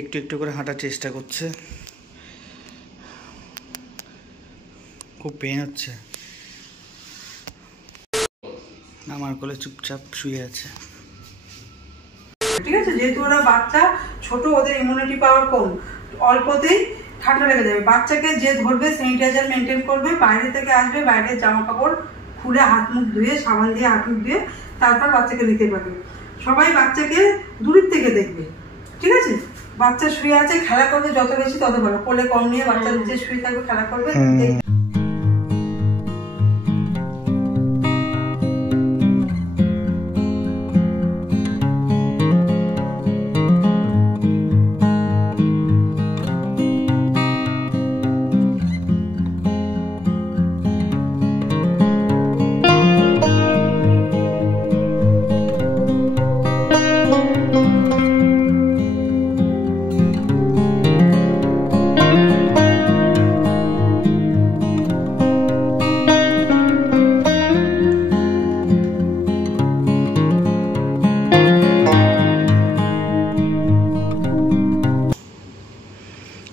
একটু একটু করে হাঁটার চেষ্টা করছে, খুব পেন হচ্ছে। আমার কোলে চুপচাপ শুয়ে আছে। ঠিক আছে, যেহেতু ওরা বাচ্চা ছোট, ওদের ইমিউনিটি পাওয়ার কম, অল্পতেই ঠান্ডা লেগে যাবে। বাচ্চাকে যে ধরবে স্যানিটাইজার মেনটেন করবে, বাইরে থেকে আসবে বাইরের জামা কাপড় খুলে হাত মুখ ধুয়ে সাবান দিয়ে হাত মুখ ধুয়ে তারপর বাচ্চাকে দিতে পারবে। সবাই বাচ্চাকে দূরের থেকে দেখবে, ঠিক আছে? বাচ্চা শুয়ে আছে, খেলা করবে, যত বেশি তত ভালো। কোলে কম নিয়ে বাচ্চা যে শুয়ে থাকবে খেলা করবে।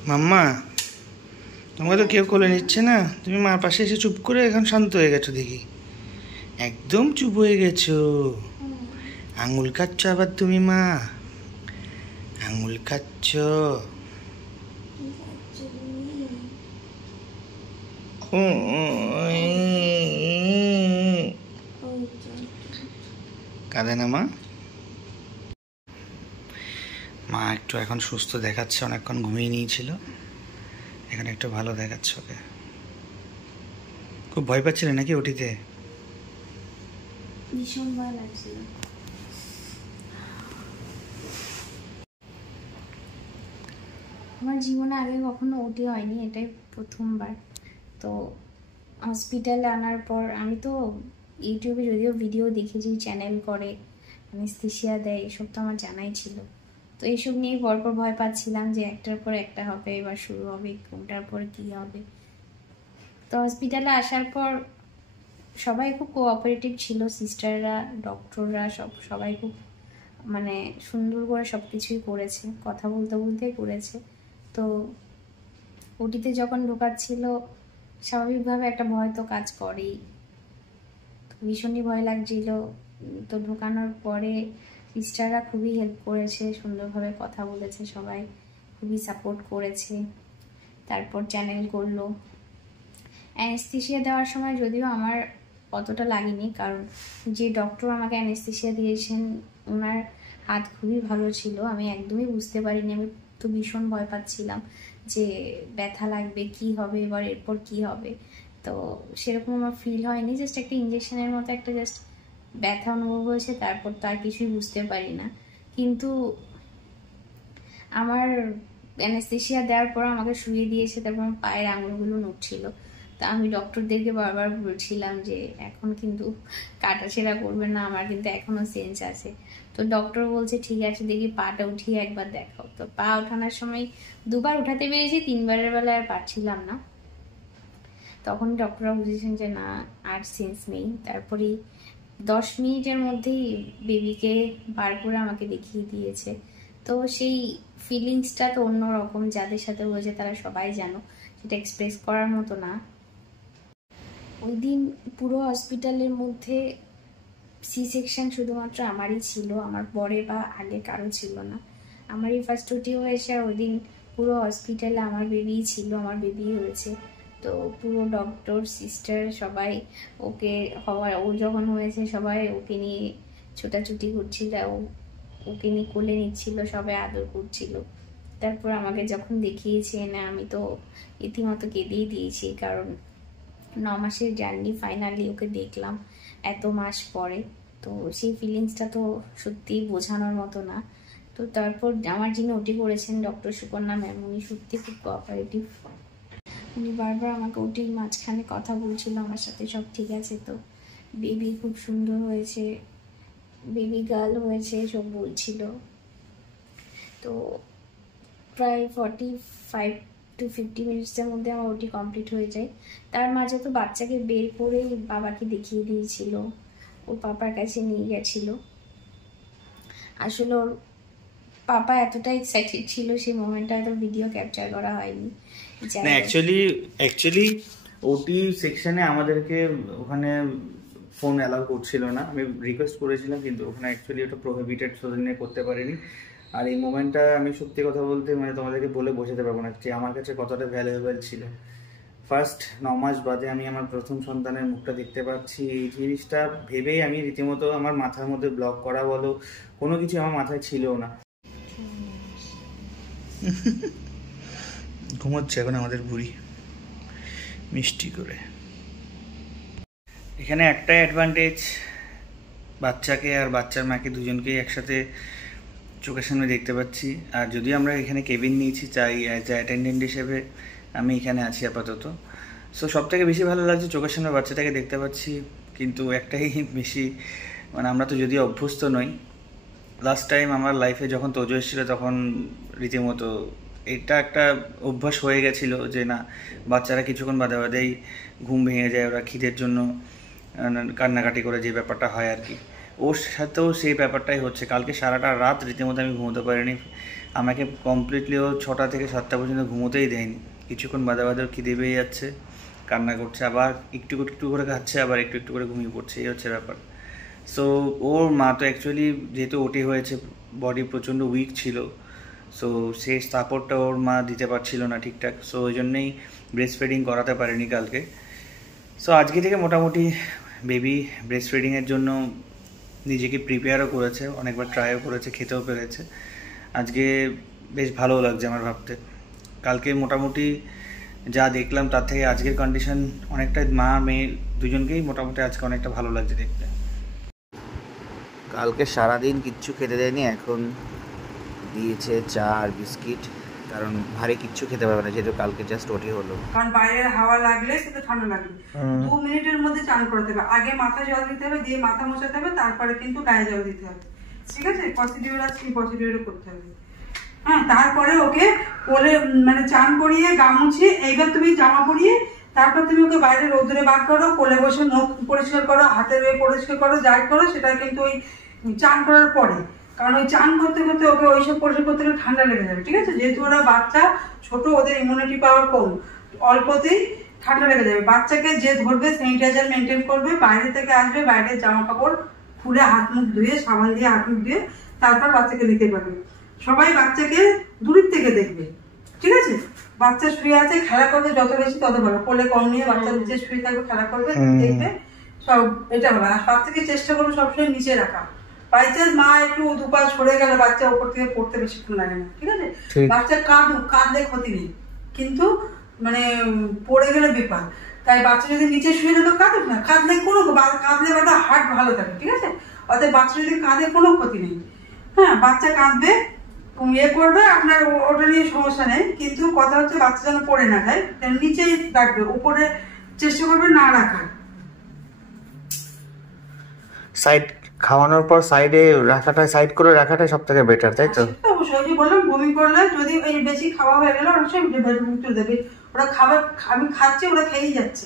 মাম্মা, তোমাকে তো কেউ কোলে নিচ্ছে না, তুমি মার পাশে এসে চুপ করে এখন শান্ত হয়ে গেছো দেখি। একদম চুপ হয়ে গেছো। আঙুল কাটছ আবার তুমি? মা আঙুল কাটছ? কাঁদে না মা? মা একটু এখন সুস্থ দেখাচ্ছে, অনেকক্ষণ ঘুমিয়ে নিয়েছিল, এখন একটু ভালো দেখাচ্ছে ওকে। খুব ভয় পাচ্ছিলে নাকি ওটিতে? ভীষণ ভয় লাগছিল। আমার জীবনে আগে কখনো ওটি হয়নি, এটাই প্রথমবার। তো হসপিটালে আনার পর আমি তো ইউটিউবে যদিও ভিডিও দেখেছি, চ্যানেল করে অ্যানেস্থেসিয়া দেয়, এসব তো আমার জানাই ছিল। তো এইসব নিয়ে পরপর ভয় পাচ্ছিলাম যে একটার পর একটা হবে, এবার শুরু হবে, কোনটার পর কী হবে। তো হসপিটালে আসার পর সবাই খুব কোঅপারেটিভ ছিল, সিস্টাররা, ডক্টররা, সবাই খুব মানে সুন্দর করে সব কিছুই করেছে, কথা বলতে বলতেই করেছে। তো ওটিতে যখন ঢোকাচ্ছিল স্বাভাবিকভাবে একটা ভয় তো কাজ করেই, ভীষণই ভয় লাগছিল। তো ঢোকানোর পরে সিস্টাররা খুবই হেল্প করেছে, সুন্দরভাবে কথা বলেছে, সবাই খুবই সাপোর্ট করেছে। তারপর চ্যানেল করলো। অ্যানেস্থেসিয়া দেওয়ার সময় যদিও আমার অতটা লাগেনি, কারণ যে ডক্টর আমাকে অ্যানেস্থেসিয়া দিয়েছেন ওনার হাত খুবই ভালো ছিল। আমি একদমই বুঝতে পারিনি, আমি তো ভীষণ ভয় পাচ্ছিলাম যে ব্যথা লাগবে, কি হবে এবার, এরপর কি হবে। তো সেরকম আমার ফিল হয়নি, জাস্ট একটা ইঞ্জেকশনের মতো একটা জাস্ট ব্যথা অনুভব হয়েছে, তারপর তো আর কিছুই বুঝতে পারি না। কিন্তু আমার অ্যানেস্থেসিয়া দেওয়ার পর আমাকে শুয়ে দিয়েছে, তারপর আমার পায়ের আঙুলগুলো নড়ছিল। তা আমি ডক্টরদেরকে বারবার বলছিলাম যে এখন কিন্তু কাটাছেঁড়া করবেন না, আমার কিন্তু এখনো সেন্স আছে। তো ডক্টর বলছে ঠিক আছে, দেখি পাটা উঠিয়ে একবার দেখাও। তো পা ওঠানোর সময় দুবার উঠাতে পেরেছি, তিনবারের বেলায় আর পারছিলাম না। তখন ডক্টররা বুঝেছেন যে না, আর সেন্স নেই। তারপরে 10 মিনিটের মধ্যেই বেবিকে বার করে আমাকে দেখিয়ে দিয়েছে। তো সেই ফিলিংসটা তো অন্যরকম, যাদের সাথে হয়েছে তারা সবাই জানো, সেটা এক্সপ্রেস করার মতো না। ওই দিন পুরো হসপিটালের মধ্যে সি সেকশন শুধুমাত্র আমারই ছিল, আমার পরে বা আগে কারো ছিল না। আমারই ফার্স্ট ওটি হয়েছে, আর ওই দিন পুরো হসপিটালে আমার বেবিই ছিল, আমার বেবি হয়েছে। তো পুরো ডক্টর, সিস্টার সবাই ওকে ও যখন হয়েছে সবাই ওকে নিয়ে ছোটাছুটি করছিল, ওকে নিয়ে কোলে নিচ্ছিল, সবাই আদর করছিল। তারপর আমাকে যখন দেখিয়েছে না, আমি তো রীতিমতো কেঁদেই দিয়েছি, কারণ 9 মাসের জার্নি ফাইনালি ওকে দেখলাম এত মাস পরে। তো সেই ফিলিংসটা তো সত্যিই বোঝানোর মতো না। তো তারপর আমার যিনি ওটি করেছেন ডক্টর সুকন্যা ম্যাম, উনি সত্যি খুব কোঅপারেটিভ। উনি বারবার আমাকে ওটির মাঝখানে কথা বলছিল আমার সাথে, সব ঠিক আছে তো, বেবি খুব সুন্দর হয়েছে, বেবি গার্ল হয়েছে, সব বলছিল। তো প্রায় 45 to 50 মিনিটসের মধ্যে আমার ওটি কমপ্লিট হয়ে যায়। তার মাঝে তো বাচ্চাকে বের করে বাবাকে দেখিয়ে দিয়েছিল, ওর পাপার কাছে নিয়ে গেছিল। আসলে ওর পাপা এতটা এক্সাইটেড ছিল সেই মোমেন্টটা হয়তো ভিডিও ক্যাপচার করা হয়নি। না অ্যাকচুয়ালি ওটি সেকশনে আমাদেরকে ওখানে ফোন অ্যালাউ করছিল না। আমি রিকোয়েস্ট করেছিলাম কিন্তু ওখানে অ্যাকচুয়ালি ওটা প্রোহিবিটেড, সেজন্য করতে পারিনি। আর এই মোমেন্টটা আমি সত্যি কথা বলতে মানে তোমাদেরকে বলে বোঝাতে পারবো না যে আমার কাছে কতটা ভ্যালুয়েবল ছিল। ফার্স্ট 9 মাস বাদে আমি আমার প্রথম সন্তানের মুখটা দেখতে পাচ্ছি, এই জিনিসটা ভেবেই আমি রীতিমতো আমার মাথার মধ্যে ব্লক করা বলো কোনো কিছু আমার মাথায় ছিলও না। ঘুমোচ্ছে এখন আমাদের বুড়ি মিষ্টি করে। এখানে একটাই অ্যাডভান্টেজ, বাচ্চাকে আর বাচ্চার মাকে দুজনকেই একসাথে চোখের সামনে দেখতে পাচ্ছি। আর যদি আমরা এখানে কেবিন নিয়েছি চাই অ্যাজ এ অ্যাটেন্ডেন্ট হিসেবে আমি এখানে আছি আপাতত। সো সব থেকে বেশি ভালো লাগছে চোখের সামনে বাচ্চাটাকে দেখতে পাচ্ছি। কিন্তু একটাই বেশি মানে আমরা তো যদিও অভ্যস্ত নই। লাস্ট টাইম আমার লাইফে যখন তোজো এসেছিলো তখন রীতিমতো এটা একটা অভ্যাস হয়ে গেছিলো যে না বাচ্চারা কিছুক্ষণ বাদে বাদেই ঘুম ভেঙে যায়, ওরা খিদের জন্য কান্নাকাটি করে যে ব্যাপারটা হয় আর কি, ওর সাথেও সেই ব্যাপারটাই হচ্ছে। কালকে সারাটা রাত রীতিমতো আমি ঘুমোতে পারিনি। আমাকে কমপ্লিটলি ও 6টা থেকে 7টা পর্যন্ত ঘুমোতেই দেয়নি। কিছুক্ষণ বাদে বাদে ওর খিদে পেয়ে যাচ্ছে, কান্না করছে, আবার একটু একটু করে খাচ্ছে, আবার একটু একটু করে ঘুমিয়ে পড়ছে, এই হচ্ছে ব্যাপার। সো ওর মা তো অ্যাকচুয়ালি যেহেতু ওটি হয়েছে বডি প্রচণ্ড উইক ছিল, সো সেই সাপোর্টটা ওর মা দিতে পারছিল না ঠিকঠাক। সো ওই জন্যেই ব্রেস্ট ফিডিং করাতে পারেনি কালকে। সো আজকে থেকে মোটামুটি বেবি ব্রেস্ট ফিডিংয়ের জন্য নিজেকে প্রিপেয়ারও করেছে, অনেকবার ট্রাইও করেছে, খেতেও পেরেছে। আজকে বেশ ভালো লাগছে আমার ভাবতে। কালকে মোটামুটি যা দেখলাম তার থেকে আজকের কন্ডিশন অনেকটা মা মেয়ে দুজনকেই মোটামুটি আজকে অনেকটা ভালো লাগছে দেখতে। কালকে সারাদিন কিচ্ছু খেতে দেয়নি, এখন দিয়েছে চা আর বিস্কিট, কারণ ভারী কিচ্ছু খেতে পারবে না যেহেতু কালকে জাস্ট ওটি হলো। কারণ বাইরের হাওয়া লাগলে সেটা ঠান্ডা লাগবে। 2 মিনিটের মধ্যে চান করতে হবে, আগে মাথায় জল দিতে হবে, দিয়ে মাথা মোছাতে হবে, তারপরে কিন্তু গায়ে জল দিতে হবে, ঠিক আছে? প্রসিডিউর আছে, সেই প্রসিডিউরে করতে হবে। হ্যাঁ, তারপরে ওকে কোলে মানে চান করিয়ে গা মুছিয়ে এইবার তুমি জামা পরিয়ে তারপর তুমি ওকে বাইরে রোদ্রে বার করো, কোলে বসে মুখ পরিষ্কার করো, হাতের পরিষ্কার করো, যাই করো সেটা কিন্তু ওই চান করার পরে। কারণ ওই চান করতে করতে ওকে ওইসব পরিষ্কার করতে গেলে ঠান্ডা লেগে যাবে, ঠিক আছে? যেহেতু ওরা বাচ্চা ছোট, ওদের ইমিউনিটি পাওয়ার কম, অল্পতেই ঠান্ডা লেগে যাবে। বাচ্চাকে যে ধরবে স্যানিটাইজার মেনটেন করবে, বাইরে থেকে আসবে বাইরের জামা কাপড় খুলে হাত মুখ ধুয়ে সাবান দিয়ে হাত মুখ ধুয়ে তারপর বাচ্চাকে দিতে পারবে। সবাই বাচ্চাকে দূরের থেকে দেখবে, ঠিক আছে? বাচ্চা শুয়ে আছে, খেলা করবে, যত বেশি তত ভালো। কোলে কম নিয়ে বাচ্চা নিচে শুয়ে থাকবে, খেলা করবে, দেখবে, সব এটা ভালো। আর বাচ্চাকে চেষ্টা করবে সবসময় নিচে রাখা। বাই চান্স মা একটু দুপা সরে গেলে বাচ্চা উপর থেকে পড়তে বেশিক্ষণ লাগে না, ঠিক আছে? বাচ্চা কাঁদলে ক্ষতি নেই, কিন্তু মানে পড়ে গেলে বিপদ। তাই বাচ্চা যদি নিচে শুয়ে তো কাঁদুক না, কাঁদলে বাচ্চা হার্ট ভালো থাকে, ঠিক আছে? অর্থাৎ বাচ্চা যদি কাঁদে কোনো ক্ষতি নেই। হ্যাঁ, বাচ্চা কাঁদবে, ইয়ে করবে, আপনার ওটা নিয়ে সমস্যা নেই, কিন্তু কথা হচ্ছে বাচ্চা যেন পড়ে না যায়, নিচেই রাখবে, উপরে চেষ্টা করবে না রাখার। সাইড খাওয়ানোর পর সাইডে রাখাটা, সাইড করে রাখাটাই সব থেকে বেটার, তাই তো? অবশ্যই, যে বললাম বমি করলে যদি এই বেশি খাওয়া হয়ে গেলে অনেক সময় উত্তর দেবে, ওরা খাবার আমি খাচ্ছি, ওরা খেয়েই যাচ্ছে,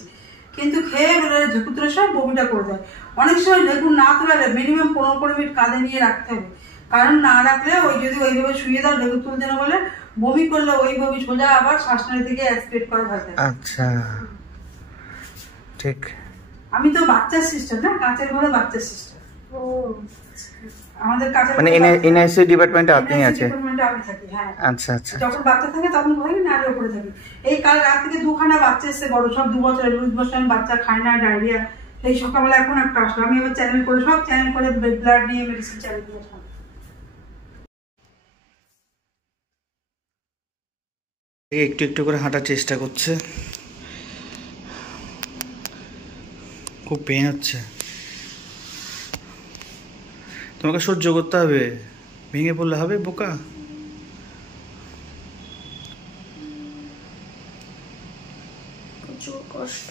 কিন্তু খেয়ে ঝুঁকুতুরে সব বমিটা করে দেয়। অনেক সময় ঢেকুর না তোলালে মিনিমাম 15 মিনিট কাঁধে নিয়ে রাখতে হবে, কারণ না রাখলে ওই যদি ওইভাবে শুয়ে দাও ঢেকুর তুলতে না বলে বমি করলে ওইভাবে সোজা আবার শ্বাসনালী থেকে অ্যাসপিরেট করা হয়। আচ্ছা, ঠিক। আমি তো বাচ্চার সিস্টেম না, কাঁচের ঘরে বাচ্চার সিস্টেম। ও আমাদের কাছে মানে এনআইসিইউ ডিপার্টমেন্টে আপনি আছে? ডিপার্টমেন্টে আমি থাকি, হ্যাঁ। আচ্ছা আচ্ছা। যখন বাচ্চা থাকে তখন ঘরে না, আর উপরে থাকি। এই কাল রাত থেকে 2খানা বাচ্চা এসে বড়, সব 2 বছরের, 2 বছরের বাচ্চা, খায় না, ডায়রিয়া। এই সকালবেলা এখন একটা আসলো, আমি এবার চ্যানেল করে সব চ্যানেল করে ব্লাড নিয়ে মেডিসিন চ্যানেল করে একটু একটু করে হাঁটার চেষ্টা করছে, খুব পেন হচ্ছে। তোমাকে সহ্য করতে হবে, ভেঙে পড়লে হবে বোকা। প্রচুর কষ্ট,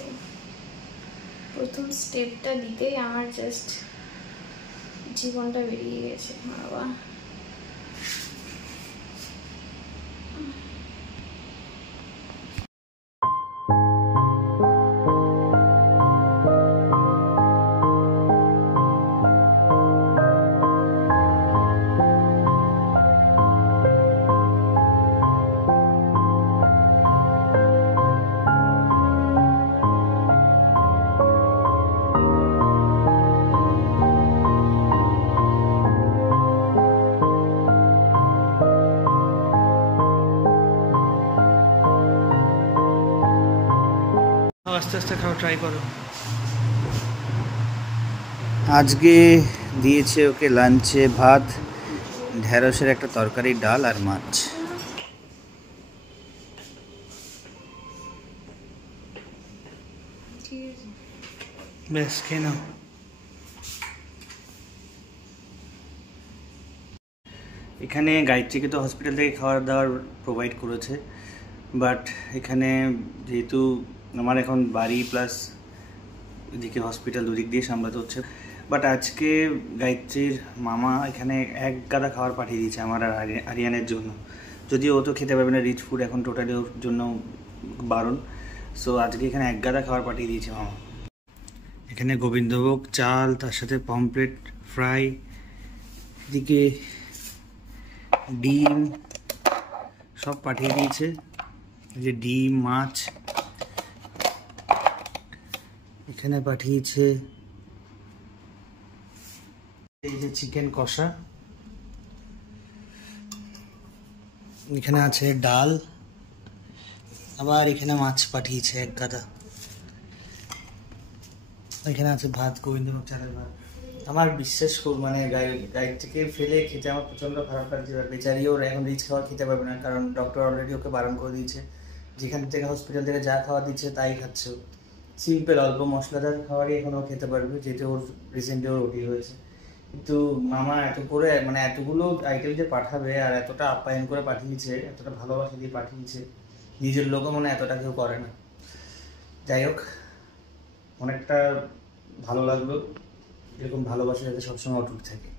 প্রথম স্টেপটা দিতেই আমার জাস্ট জীবনটা বেরিয়ে গেছে বাবা। আস্তে আস্তে খাও, ট্রাই করো। আজকে দিয়েছে ওকে লাঞ্চে ভাত, ঢেঁড়সের একটা তরকারি, ডাল আর মাছ। বেশ, খেয়ে নাও। এখানে গায়ত্রীকে তো হসপিটাল থেকে খাবার দাবার প্রোভাইড করেছে, বাট এখানে যেহেতু আমার এখন বাড়ি প্লাস এদিকে হসপিটাল দুদিক দিয়ে সামলাতে হচ্ছে, বাট আজকে গায়ত্রীর মামা এখানে এক গাদা খাবার পাঠিয়ে দিয়েছে আমার আর আরিয়ানের জন্য। যদিও ও তো খেতে পারবে না, রিচ ফুড এখন টোটালি ওর জন্য বারণ। সো আজকে এখানে এক গাদা খাবার পাঠিয়ে দিয়েছে মামা। এখানে গোবিন্দভোগ চাল, তার সাথে পমফ্রেট ফ্রাই, এদিকে ডিম সব পাঠিয়ে দিয়েছে। এই যে ডিম, মাছ এখানে পাঠিয়েছে। এই যে চিকেন কষা, এখানে আছে ডাল, আবার এখানে মাছ পাঠিয়েছে এক গাদা। এখানে আছে ভাত, গোবিন্দভোগ চালের ভাত। আমার বিশ্বাস করুন, মানে গায়ত্রীকে ফেলে খেতে আমার প্রচণ্ড খারাপ লাগছে। বেচারি ওর এখন রিচ খাবার খেতে পারবে না, কারণ ডক্টর অলরেডি ওকে বারণ করে দিয়েছে। যেখান থেকে হসপিটাল থেকে যা খাওয়া দিচ্ছে তাই খাচ্ছে। সিম্পল অল্প মশলাদার খাবারই এখন ও খেতে পারবে, যেহেতু ওর রিসেন্টলি ওর ওটি হয়েছে। কিন্তু মামা এত করে, মানে এতগুলো আইটেম যে পাঠাবে আর এতটা আপ্যায়ন করে পাঠিয়েছে, এতটা ভালোবাসা দিয়ে পাঠিয়েছে, নিজের লোকও মনে এতটা কেউ করে না। যাই হোক, অনেকটা ভালো লাগলো। এরকম ভালোবাসা যাতে সবসময় অটুট থাকে।